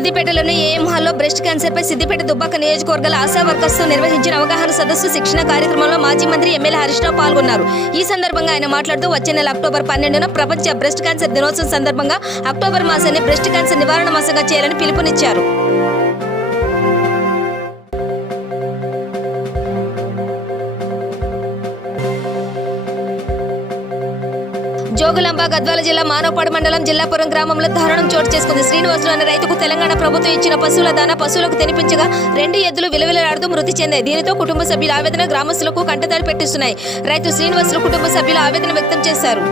సిద్దిపేటలోని AM హాల్లో breast cancer పై సిద్దిపేట దుబ్బాక నియోజకవర్గాల ASHA workers తో నిర్వహించిన అవగాహన సదస్సు శిక్షణ కార్యక్రమంలో మాజీ మంత్రి ఎమ్మెల్యే హరీష్ రావు పాల్గొన్నారు. ఈ సందర్భంగా ఆయన మాట్లాడుతూ వచ్చే నెల అక్టోబర్ 12న ప్రపంచ బ్రెస్ట్ క్యాన్సర్ దినోత్సవం సందర్భంగా అక్టోబర్ మాసాన్ని బ్రెస్ట్ క్యాన్సర్ నివారణ మాసంగా చేయాలని పిలుపునిచ్చారు. జోగులాంబ గద్వాల జిల్లా మానవపాడు మండలం జిల్లాపురం గ్రామంలో దారుణం చోటు చేసుకుంది. శ్రీనివాసులు అనే రైతుకు తెలంగాణ ప్రభుత్వం ఇచ్చిన పశువుల దాన పశువులకు తినిపించగా 2 ఎద్దులు విలవిలలాడుతూ మృతి చెందాయి. దీనితో కుటుంబ సభ్యుల ఆవేదన గ్రామస్తులకు కంటతడి పెట్టిస్తున్నాయి. రైతు శ్రీనివాసులు కుటుంబ సభ్యులు ఆవేదన వ్యక్తం చేశారు.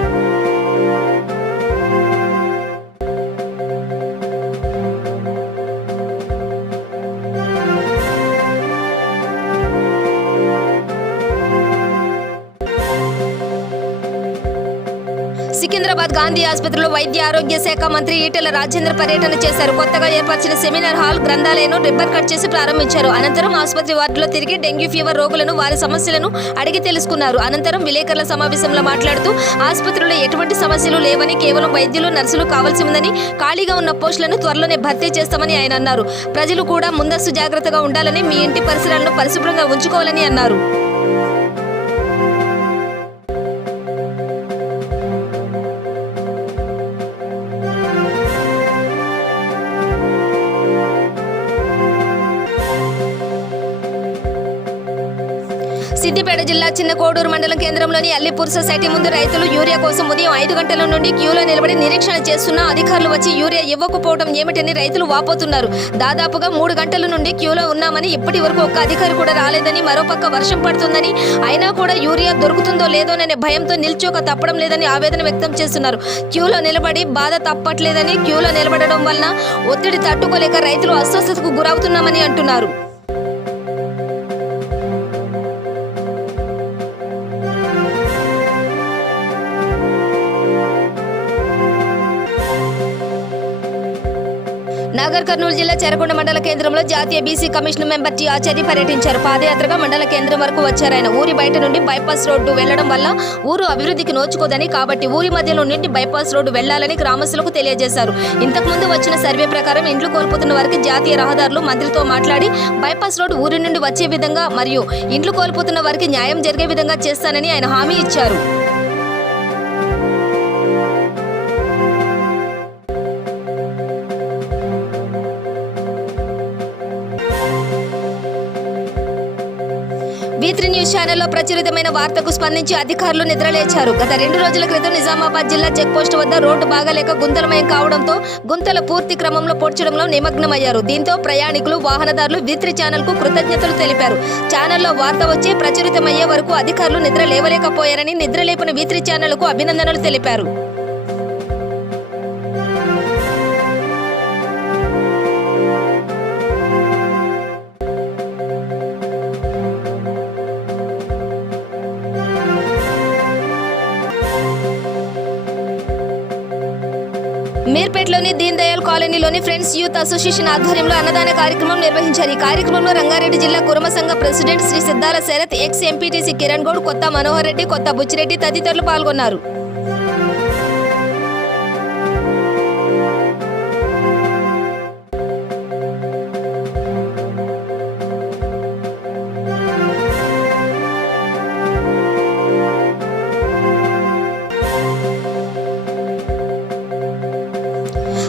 సికింద్రాబాద్ గాంధీ ఆసుపత్రిలో వైద్య ఆరోగ్య శాఖ మంత్రి ఈటెల రాజేందర్ పర్యటన చేశారు. కొత్తగా ఏర్పరిచిన సెమినార్ హాల్ గ్రంథాలయను రిబ్బన్ కట్ చేసి ప్రారంభించారు. అనంతరం ఆసుపత్రి వార్డులో తిరిగి డెంగ్యూ ఫీవర్ రోగులను వారి సమస్యలను అడిగి తెలుసుకున్నారు. అనంతరం విలేకరుల సమావేశంలో మాట్లాడుతూ ఆసుపత్రిలో ఎటువంటి సమస్యలు లేవని, కేవలం వైద్యులు నర్సులు కావాల్సి ఉందని, ఖాళీగా ఉన్న పోస్టులను త్వరలోనే భర్తీ చేస్తామని ఆయన అన్నారు. ప్రజలు కూడా ముందస్తు జాగ్రత్తగా ఉండాలని, మీ ఇంటి పరిసరాలను పరిశుభ్రంగా ఉంచుకోవాలని అన్నారు. సిద్దిపేట జిల్లా చిన్న కోడూరు మండలం కేంద్రంలోని అల్లిపూర్ సొసైటీ ముందు రైతులు యూరియా కోసం ఉదయం 5 గంటల నుండి క్యూలో నిలబడి నిరీక్షణ చేస్తున్నా అధికారులు వచ్చి యూరియా ఇవ్వకపోవడం ఏమిటని రైతులు వాపోతున్నారు. దాదాపుగా 3 గంటల నుండి క్యూలో ఉన్నామని ఇప్పటి వరకు ఒక్క అధికారి కూడా రాలేదని, మరోపక్క వర్షం పడుతుందని, అయినా కూడా యూరియా దొరుకుతుందో లేదోననే భయంతో నిల్చోక తప్పడం లేదని ఆవేదన వ్యక్తం చేస్తున్నారు. క్యూలో నిలబడి బాధ తప్పట్లేదని, క్యూలో నిలబడడం వలన ఒత్తిడి తట్టుకోలేక రైతులు అస్వస్థతకు గురవుతున్నామని అంటున్నారు. నాగర్ కర్నూలు జిల్లా చెరకొండ మండల కేంద్రంలో జాతీయ బీసీ కమిషన్ మెంబర్ టి ఆచార్య పర్యటించారు. పాదయాత్రగా మండల కేంద్రం వరకు వచ్చారాయన. ఊరి బయట నుండి బైపాస్ రోడ్డు వెళ్లడం వల్ల ఊరు అభివృద్ధికి నోచుకోదని, కాబట్టి ఊరి మధ్యలో నుండి బైపాస్ రోడ్డు వెళ్లాలని గ్రామస్తులకు తెలియజేశారు. ఇంతకుముందు వచ్చిన సర్వే ప్రకారం ఇండ్లు కోల్పోతున్న వారికి జాతీయ రహదారులు మంత్రితో మాట్లాడి బైపాస్ రోడ్డు ఊరి నుండి వచ్చే విధంగా మరియు ఇండ్లు కోల్పోతున్న వారికి న్యాయం జరిగే విధంగా చేస్తానని ఆయన హామీ ఇచ్చారు. V3 న్యూస్ ఛానల్లో ప్రచురితమైన వార్తకు స్పందించి అధికారులు నిద్రలేచారు. గత 2 రోజుల క్రితం నిజామాబాద్ జిల్లా చెక్పోస్ట్ వద్ద రోడ్డు బాగాలేక గుంతలమయం కావడంతో గుంతల పూర్తి క్రమంలో పూడ్చడంలో నిమగ్నమయ్యారు. దీంతో ప్రయాణికులు, వాహనదారులు V3 ఛానల్కు కృతజ్ఞతలు తెలిపారు. ఛానల్లో వార్త వచ్చి ప్రచురితమయ్యే వరకు అధికారులు నిద్ర లేవలేకపోయారని నిద్రలేపిన V3 ఛానల్కు అభినందనలు తెలిపారు. మీర్పేటలోని దీన్ దయాల్ కాలనీలోని ఫ్రెండ్స్ యూత్ అసోసియేషన్ ఆధ్వర్యంలో అన్నదాన కార్యక్రమం నిర్వహించారు. ఈ కార్యక్రమంలో రంగారెడ్డి జిల్లా కుర్మ సంఘ president Shri Siddhala Sharath, ex MPTC Kiran Goud, Kotha Manohar Reddy, Kotha Buchireddy తదితరులు పాల్గొన్నారు.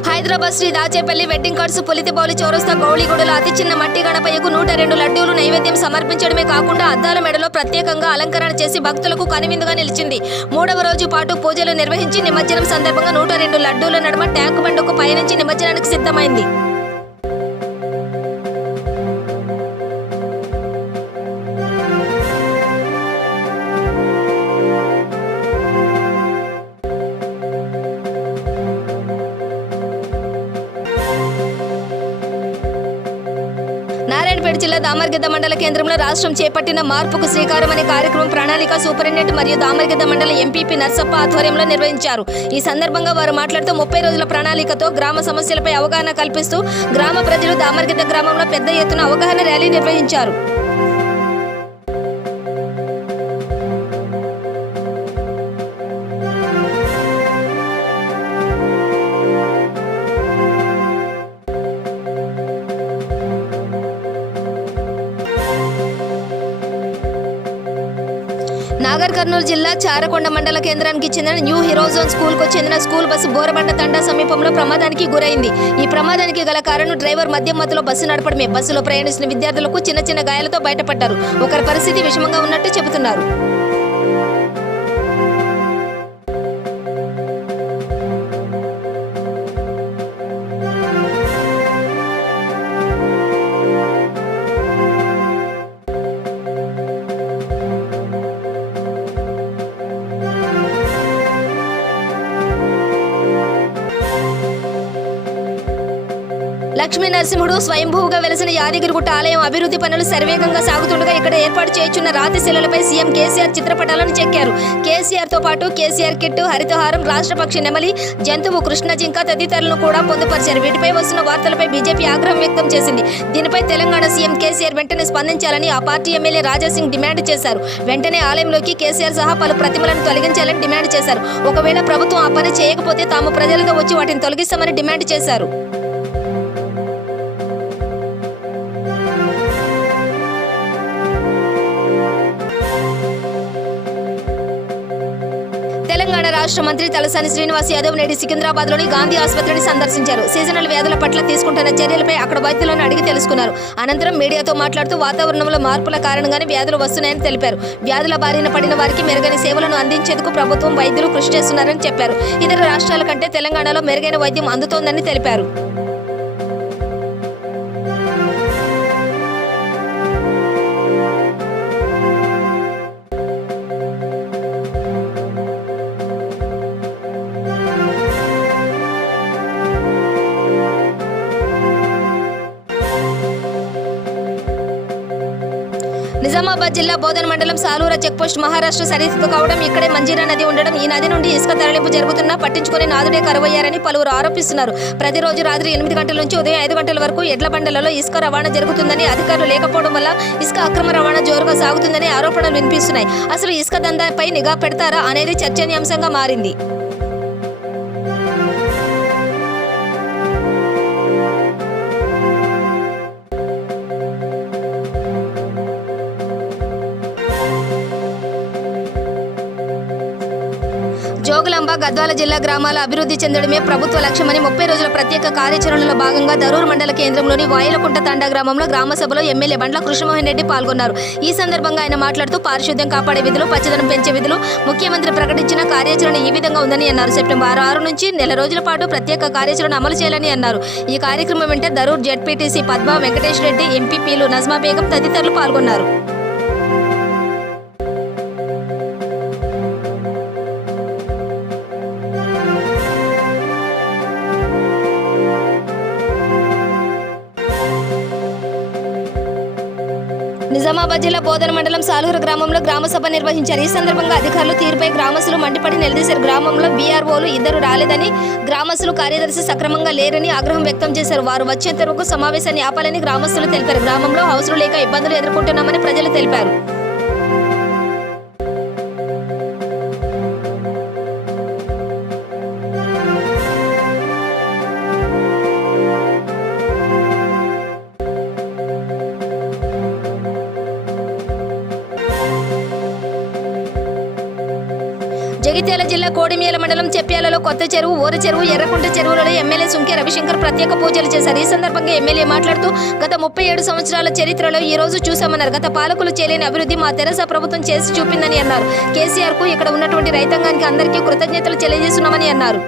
హైదరాబాద్ శ్రీ దాచేపల్లి వెడ్డింగ్ కార్డ్స్ పులితిబౌలి చౌరస్తా గౌళిగూడలో అతి చిన్న మట్టి గణపయ్యకు 102 లడ్డూలు నైవేద్యం సమర్పించడమే కాకుండా అద్దాల మెడలో ప్రత్యేకంగా అలంకరణ చేసి భక్తులకు కనువిందుగా నిలిచింది. 3వ రోజు పాటు పూజలు నిర్వహించి నిమజ్జనం సందర్భంగా 102 లడ్డూల నడుమ ట్యాంకు బండకు పయనించి నిమజ్జనానికి సిద్ధమైంది. నారాయణపేట జిల్లా దామర్గద్ద మండల కేంద్రంలో రాష్ట్రం చేపట్టిన మార్పుకు శ్రీకారం అనే కార్యక్రమం ప్రణాళిక సూపరింటెండెంట్ మరియు దామర్గద్ద మండల ఎంపీపీ నర్సప్ప ఆధ్వర్యంలో నిర్వహించారు. ఈ సందర్భంగా వారు మాట్లాడుతూ 30 రోజుల ప్రణాళికతో గ్రామ సమస్యలపై అవగాహన కల్పిస్తూ గ్రామ ప్రజలు దామర్గద్ద గ్రామంలో పెద్ద ఎత్తున అవగాహన ర్యాలీ నిర్వహించారు. కర్నూలు జిల్లా చారకొండ మండల కేంద్రానికి చెందిన న్యూ హీరోజోన్ స్కూల్ కు చెందిన స్కూల్ బస్సు బోరబండ తండా సమీపంలో ప్రమాదానికి గురైంది. ఈ ప్రమాదానికి గల కారణం డ్రైవర్ మద్యం మత్తులో బస్సు నడపడమే. బస్సులో ప్రయాణిస్తున్న విద్యార్థులకు చిన్న చిన్న గాయాలతో బయటపడ్డారు. ఒకరి పరిస్థితి విషమంగా ఉన్నట్టు చెబుతున్నారు. లక్ష్మీ నరసింహుడు స్వయంభూగా వెలసిన యాదగిరిగుట్ట ఆలయం అభివృద్ధి పనులు శరవేగంగా సాగుతుండగా ఇక్కడ ఏర్పాటు చేయుచున్న రాతి శిలలపై సీఎం కేసీఆర్ చిత్రపటాలను చెక్కారు. కేసీఆర్ తో పాటు కేసీఆర్ కిట్టు, హరితహారం, రాష్ట్రపక్షి నెమలి, జంతువు కృష్ణ జింక తదితరులను కూడా పొందుపరిచారు. వీటిపై వస్తున్న వార్తలపై బీజేపీ ఆగ్రహం వ్యక్తం చేసింది. దీనిపై తెలంగాణ సీఎం కేసీఆర్ వెంటనే స్పందించాలని ఆ పార్టీ ఎమ్మెల్యే రాజాసింగ్ డిమాండ్ చేశారు. వెంటనే ఆలయంలోకి కేసీఆర్ సహా పలు ప్రతిమలను తొలగించాలని డిమాండ్ చేశారు. ఒకవేళ ప్రభుత్వం ఆ పని చేయకపోతే తాము ప్రజలతో వచ్చి వాటిని తొలగిస్తామని డిమాండ్ చేశారు. తెలంగాణ రాష్ట్ర మంత్రి తలసాని శ్రీనివాస్ యాదవ్ నేడు సికింద్రాబాద్లోని గాంధీ ఆసుపత్రిని సందర్శించారు. సీజనల్ వ్యాధుల పట్ల తీసుకుంటున్న చర్యలపై అక్కడ వైద్యులను అడిగి తెలుసుకున్నారు. అనంతరం మీడియాతో మాట్లాడుతూ వాతావరణంలో మార్పుల కారణంగానే వ్యాధులు వస్తున్నాయని తెలిపారు. వ్యాధుల బారిన పడిన వారికి మెరుగైన సేవలను అందించేందుకు ప్రభుత్వం, వైద్యులు కృషి చేస్తున్నారని చెప్పారు. ఇతర రాష్ట్రాల కంటే తెలంగాణలో మెరుగైన వైద్యం అందుతోందని తెలిపారు. నిజామాబాద్ జిల్లా బోధన్ మండలం సాలూర చెక్పోస్ట్ మహారాష్ట్ర సరిహద్దు కావడం, ఇక్కడే మంజీరా నది ఉండడం, ఈ నది నుండి ఇసుక తరలింపు జరుగుతున్నా పట్టించుకుని నాదుడే కరువయ్యారని పలువురు ఆరోపిస్తున్నారు. ప్రతిరోజు రాత్రి 8 గంటల నుంచి ఉదయం 5 గంటల వరకు ఎడ్ల బండలలో ఇసుక రవాణా జరుగుతుందని, అధికారులు లేకపోవడం వల్ల ఇసుక అక్రమ రవాణా జోరుగా సాగుతుందని ఆరోపణలు వినిపిస్తున్నాయి. అసలు ఇసుక దందాపై నిఘా పెడతారా అనేది చర్చనీయాంశంగా మారింది. జోగులాంబ, గద్వాల జిల్లా గ్రామాల అభివృద్ధి చెందడమే ప్రభుత్వ లక్ష్యమని 30 రోజుల ప్రత్యేక కార్యాచరణలో భాగంగా దరూర్ మండల కేంద్రంలోని వాయిలకుంట తండా గ్రామంలో గ్రామ సభలో ఎమ్మెల్యే బండ్ల కృష్ణమోహన్ రెడ్డి పాల్గొన్నారు. ఈ సందర్భంగా ఆయన మాట్లాడుతూ పారిశుద్ధ్యం కాపాడే విధులు, పచ్చదనం పెంచే విధులు ముఖ్యమంత్రి ప్రకటించిన కార్యాచరణ ఈ విధంగా ఉందని అన్నారు. సెప్టెంబర్ 6 నుంచి నెల రోజుల పాటు ప్రత్యేక కార్యాచరణ అమలు చేయాలని అన్నారు. ఈ కార్యక్రమం వెంట దరూర్ జెడ్పీటీసీ పద్మ వెంకటేష్ రెడ్డి, ఎంపీపీలు నజ్మా బేగం తదితరులు పాల్గొన్నారు. నిజామాబాద్ జిల్లా బోధన మండలం సాలూరు గ్రామంలో గ్రామ సభ నిర్వహించారు. ఈ సందర్భంగా అధికారులు తీరుపై గ్రామస్తులు మండిపడి నిలదీశారు. గ్రామంలో బీఆర్ఓలు 2 రాలేదని, గ్రామస్తులు కార్యదర్శి సక్రమంగా లేరని ఆగ్రహం వ్యక్తం చేశారు. వారు వచ్చేంత వరకు సమావేశాన్ని ఆపాలని గ్రామస్తులు తెలిపారు. గ్రామంలో హౌసులు లేక ఇబ్బందులు ఎదుర్కొంటున్నామని ప్రజలు తెలిపారు. జగిత్యాల జిల్లా కోడిమియాల మండలం చెప్యాలలో కొత్త చెరువు, ఓర చెరువు, ఎర్రకుంట చెరువులలో ఎమ్మెల్యే సుంకె రవిశంకర్ ప్రత్యేక పూజలు చేశారు. ఈ సందర్భంగా ఎమ్మెల్యే మాట్లాడుతూ గత 37 సంవత్సరాల చరిత్రలో ఈ రోజు చూశామన్నారు. గత పాలకులు చేయలేని అభివృద్ధి మా తెరాస ప్రభుత్వం చేసి చూపిందని అన్నారు. కేసీఆర్ కు ఇక్కడ ఉన్నటువంటి రైతాంగానికి అందరికీ కృతజ్ఞతలు తెలియజేస్తున్నామని అన్నారు.